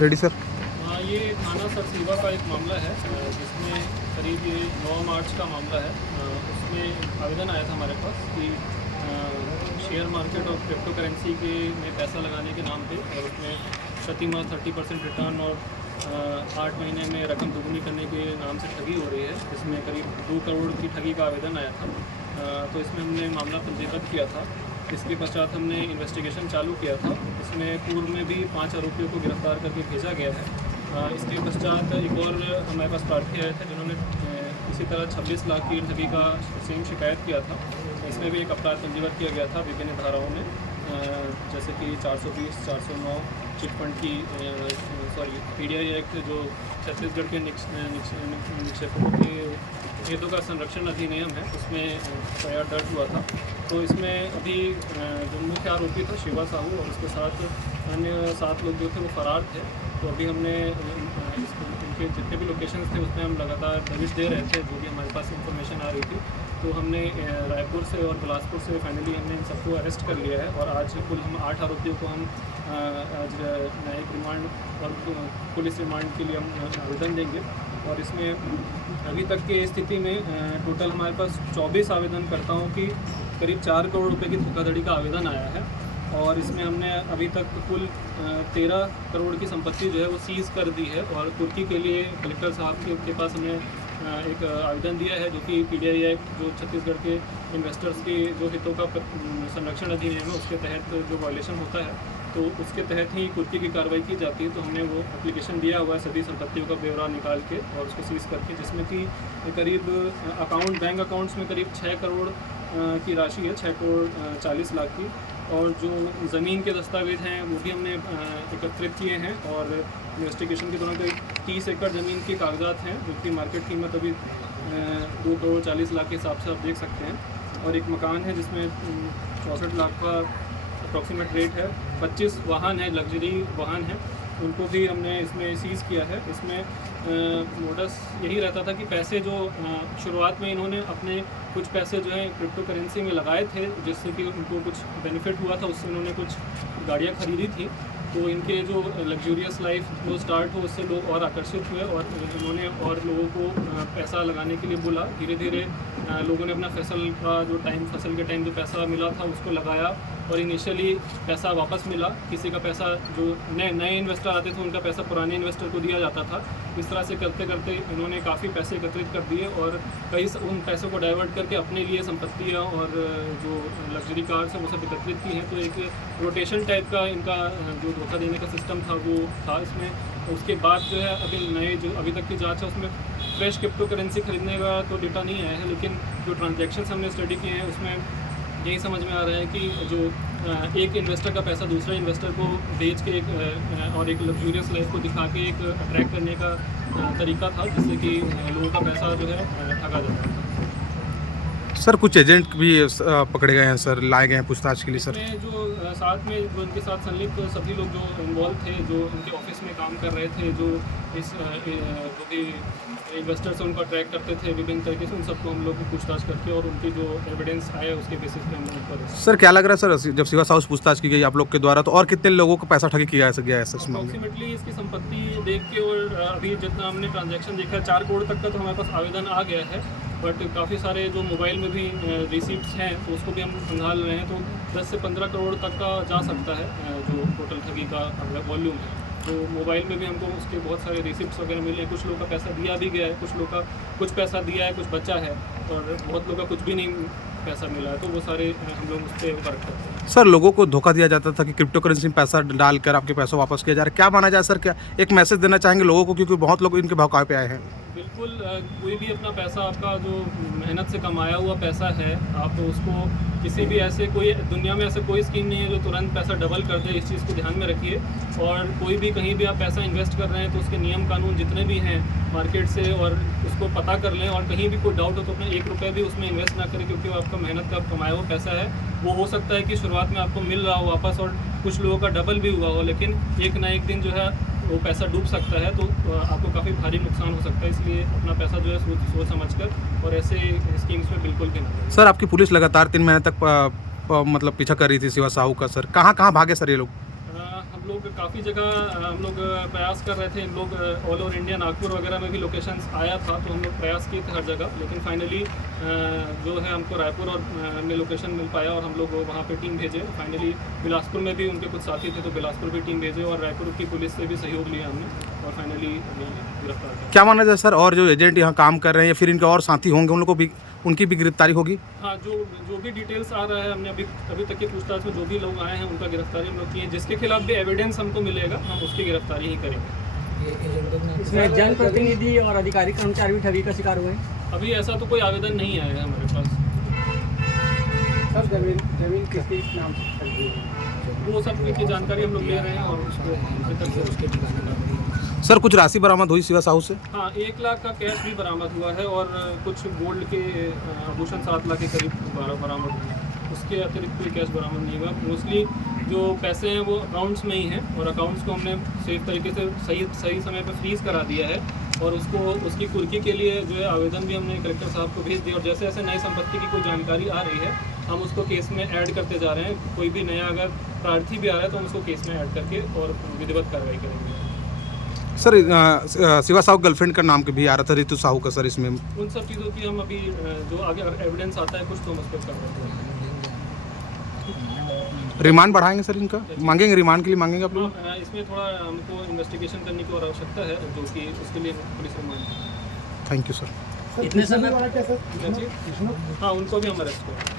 Ready sir. ये थाना सरसेवा का एक मामला है जिसमें करीब ये 9 मार्च का मामला है। उसमें आवेदन आया था हमारे पास कि शेयर मार्केट और क्रिप्टो करेंसी के में पैसा लगाने के नाम पे और उसमें प्रति माह 30% रिटर्न और 8 महीने में रकम दोगुनी करने के नाम से ठगी हो रही है। इसमें करीब 2 करोड़ की ठगी का आवेदन आया था। तो इसमें हमने मामला पंजीबद्ध किया था। इसके पश्चात हमने इन्वेस्टिगेशन चालू किया था। इसमें पूर्व में भी 5 आरोपियों को गिरफ्तार करके भेजा गया है। इसके पश्चात एक और हमारे पास प्रार्थी आए थे जिन्होंने इसी तरह 26 लाख की ठगी का सेम शिकायत किया था। इसमें भी एक अपराध पंजीबद्ध किया गया था विभिन्न धाराओं में, जैसे कि 420, 409 चिटफंड की PDI एक्ट जो छत्तीसगढ़ के निक्षेपकों के हितों का संरक्षण अधिनियम है उसमें FIR दर्ज हुआ था। तो इसमें अभी जो मुख्य आरोपी था शिवा साहू और उसके साथ अन्य 7 लोग जो थे वो फरार थे। तो अभी हमने इनके जितने भी लोकेशंस थे उसमें हम लगातार दबिश दे रहे थे जो भी हमारे पास इंफॉर्मेशन आ रही थी। तो हमने रायपुर से और बिलासपुर से फाइनली हमने इन सबको अरेस्ट कर लिया है और आज कुल हम 8 आरोपियों को हम आज न्यायिक रिमांड और पुलिस रिमांड के लिए हम आवेदन देंगे। और इसमें अभी तक की स्थिति में टोटल हमारे पास 24 आवेदनकर्ताओं की करीब 4 करोड़ रुपए की धोखाधड़ी का आवेदन आया है और इसमें हमने अभी तक कुल 13 करोड़ की संपत्ति जो है वो सीज़ कर दी है। और कुर्की के लिए कलेक्टर साहब के पास हमने एक आवेदन दिया है जो कि PDI एक्ट जो छत्तीसगढ़ के इन्वेस्टर्स के जो हितों का संरक्षण अधिनियम है उसके तहत जो वायलेशन होता है तो उसके तहत ही कुर्की की कार्रवाई की जाती है। तो हमने वो एप्लीकेशन दिया हुआ है सभी संपत्तियों का ब्यौरा निकाल के और उसको सीज़ करके, जिसमें कि करीब बैंक अकाउंट्स में करीब 6 करोड़ की राशि है, 6 करोड़ 40 लाख की। और जो ज़मीन के दस्तावेज हैं वो भी हमने एकत्रित किए हैं और इन्वेस्टिगेशन के दौरान करीब 30 एकड़ ज़मीन के कागजात हैं जो कि मार्केट कीमत अभी 2 करोड़ 40 लाख के हिसाब से आप देख सकते हैं। और एक मकान है जिसमें 64 लाख का अप्रॉक्सीमेट रेट है। 25 वाहन है, लग्जरी वाहन है, उनको भी हमने इसमें सीज़ किया है। इसमें मोडस यही रहता था कि पैसे जो शुरुआत में इन्होंने अपने कुछ पैसे जो है क्रिप्टो करेंसी में लगाए थे जिससे कि उनको कुछ बेनिफिट हुआ था, उससे उन्होंने कुछ गाड़ियाँ खरीदी थी। तो इनके जो लग्जूरियस लाइफ जो स्टार्ट हो उससे लोग और आकर्षित हुए और उन्होंने और लोगों को पैसा लगाने के लिए बोला। धीरे धीरे लोगों ने अपना फसल के टाइम जो पैसा मिला था उसको लगाया और इनिशियली पैसा वापस मिला। किसी का पैसा जो नए इन्वेस्टर आते थे उनका पैसा पुराने इन्वेस्टर को दिया जाता था। इस तरह से करते करते इन्होंने काफ़ी पैसे एकत्रित कर दिए और कई उन पैसों को डाइवर्ट करके अपने लिए संपत्तियाँ और जो लग्जरी कार्स हैं वो सब एकत्रित की हैं। तो एक रोटेशन टाइप का इनका जो धोखा देने का सिस्टम था वो था इसमें। उसके बाद जो है अभी तक की जाँच है उसमें फ्रेश क्रिप्टो करेंसी खरीदने का तो डेटा नहीं आया है, लेकिन जो ट्रांजैक्शंस हमने स्टडी किए हैं उसमें यही समझ में आ रहा है कि जो एक इन्वेस्टर का पैसा दूसरे इन्वेस्टर को बेच के और एक लग्जूरियस लाइफ को दिखा के एक अट्रैक्ट करने का तरीका था जिससे कि लोगों का पैसा जो है ठगा जाता था। सर कुछ एजेंट भी पकड़े गए हैं सर, लाए गए हैं पूछताछ के लिए सर? इसमें जो साथ में जो इनके साथ संलिप्त सभी लोग जो इन्वॉल्व थे, जो इनके ऑफिस में काम कर रहे थे, जो जो भी इन्वेस्टर्स उनको अट्रैक्ट करते थे विभिन्न तरीके से, उन सबको हम लोग पूछताछ करके और उनकी जो एविडेंस आया उसके बेसिस पे हम लोग सर क्या लग रहा है सर जब शिवा साहू से पूछताछ की गई आप लोग के द्वारा तो और कितने लोगों को पैसा ठगी किया गया है सर? अप्रॉक्सीमेटली इसकी संपत्ति देख के और अभी जितना हमने ट्रांजैक्शन देखा 4 करोड़ तक का तो हमारे पास आवेदन आ गया है। बट काफ़ी सारे जो मोबाइल में भी रिसीप्ट्स हैं तो उसको भी हम संभाल रहे हैं। तो 10 से 15 करोड़ तक का जा सकता है जो टोटल ठगी का वॉल्यूम है। तो मोबाइल में भी हमको उसके बहुत सारे रिसिप्ट्स वगैरह मिले हैं। कुछ लोगों का पैसा दिया भी गया है, कुछ लोगों का कुछ पैसा दिया है, कुछ बचा है और बहुत लोगों का कुछ भी नहीं पैसा मिला है। तो वो सारे हम लोग उस पर वर्क करते हैं। सर लोगों को धोखा दिया जाता था कि क्रिप्टो करेंसी में पैसा डालकर आपके पैसा वापस किया जा रहा है, क्या माना जाए सर? क्या एक मैसेज देना चाहेंगे लोगों को, क्योंकि बहुत लोग इनके भौकाव पे आए हैं? बिल्कुल, कोई भी अपना पैसा आपका जो मेहनत से कमाया हुआ पैसा है आप उसको किसी भी ऐसे कोई दुनिया में ऐसे कोई स्कीम नहीं है जो तुरंत पैसा डबल कर दे। इस चीज़ को ध्यान में रखिए। और कोई भी कहीं भी आप पैसा इन्वेस्ट कर रहे हैं तो उसके नियम कानून जितने भी हैं मार्केट से और उसको पता कर लें। और कहीं भी कोई डाउट हो तो अपना 1 रुपये भी उसमें इन्वेस्ट ना करें, क्योंकि वो आपका मेहनत का कमाया हुआ पैसा है। वो हो सकता है कि शुरुआत में आपको मिल रहा हो वापस और कुछ लोगों का डबल भी हुआ हो, लेकिन एक ना एक दिन जो है वो पैसा डूब सकता है। तो आपको काफ़ी भारी नुकसान हो सकता है। इसलिए अपना पैसा जो है सोच समझकर और ऐसे स्कीम्स में बिल्कुल भी ना। सर आपकी पुलिस लगातार 3 महीने तक मतलब पीछा कर रही थी शिवा साहू का सर, कहाँ भागे सर ये लोग? हम लोग काफ़ी जगह हम लोग प्रयास कर रहे थे। लोग ऑल ओवर इंडिया, नागपुर वगैरह में भी लोकेशंस आया था, तो हम लोग प्रयास किए थे हर जगह, लेकिन फाइनली जो है हमको रायपुर और में लोकेशन मिल पाया और हम लोग वहाँ पे टीम भेजे। फाइनली बिलासपुर में भी उनके कुछ साथी थे, तो बिलासपुर भी टीम भेजे और रायपुर की पुलिस से भी सहयोग लिया हमने और फाइनली गिरफ्तार किया। क्या माना जाए सर, और जो एजेंट यहाँ काम कर रहे हैं या फिर इनके और साथी होंगे, उन लोगों को भी, उनकी भी गिरफ्तारी होगी? हाँ, जो भी डिटेल्स आ रहा है, हमने अभी तक की पूछताछ में जो भी लोग आए हैं उनका गिरफ्तारी हम लोग किए। जिसके खिलाफ भी एविडेंस हमको मिलेगा हम उसकी गिरफ्तारी ही करेंगे। इसमें जनप्रतिनिधि और अधिकारी कर्मचारी भी ठगी का शिकार हुए हैं। अभी ऐसा तो कोई आवेदन नहीं आया है हमारे पास। सर जमीन किसके नाम से खरीदी है? वो सब की जानकारी हम लोग ले रहे हैं और उसको अभी तक से उसके सर कुछ राशि बरामद हुई शिवा साहू से? हाँ, 1 लाख का कैश भी बरामद हुआ है और कुछ गोल्ड के आभूषण 7 लाख के करीब बरामद हुए हैं। उसके अतिरिक्त कोई कैश बरामद नहीं हुआ। मोस्टली जो पैसे हैं वो अकाउंट्स में ही हैं और अकाउंट्स को हमने सेफ तरीके से सही समय पर फ्रीज़ करा दिया है और उसको उसकी कुर्की के लिए जो है आवेदन भी हमने कलेक्टर साहब को भेज दिया और जैसे जैसे नई संपत्ति की कोई जानकारी आ रही है हम उसको केस में ऐड करते जा रहे हैं। कोई भी नया अगर प्रार्थी भी आ रहा है तो हम उसको केस में ऐड करके और विधिवत कार्रवाई करेंगे। सर शिवा साहू गर्लफ्रेंड का नाम भी आ रहा था, रितु साहू का। सर इसमें उन सब चीज़ों की हम अभी जो आगे एविडेंस आता है कुछ तो हम उस पर कार्रवाई करेंगे। रिमांड बढ़ाएंगे सर इनका? मांगेंगे रिमांड के लिए मांगेंगे आप लोग? हाँ, इसमें थोड़ा हमको इन्वेस्टिगेशन करने की और आवश्यकता है जो कि उसके लिए police remand. Thank you sir. इतने समय हाँ, उनको भी हम अरेस्ट करें।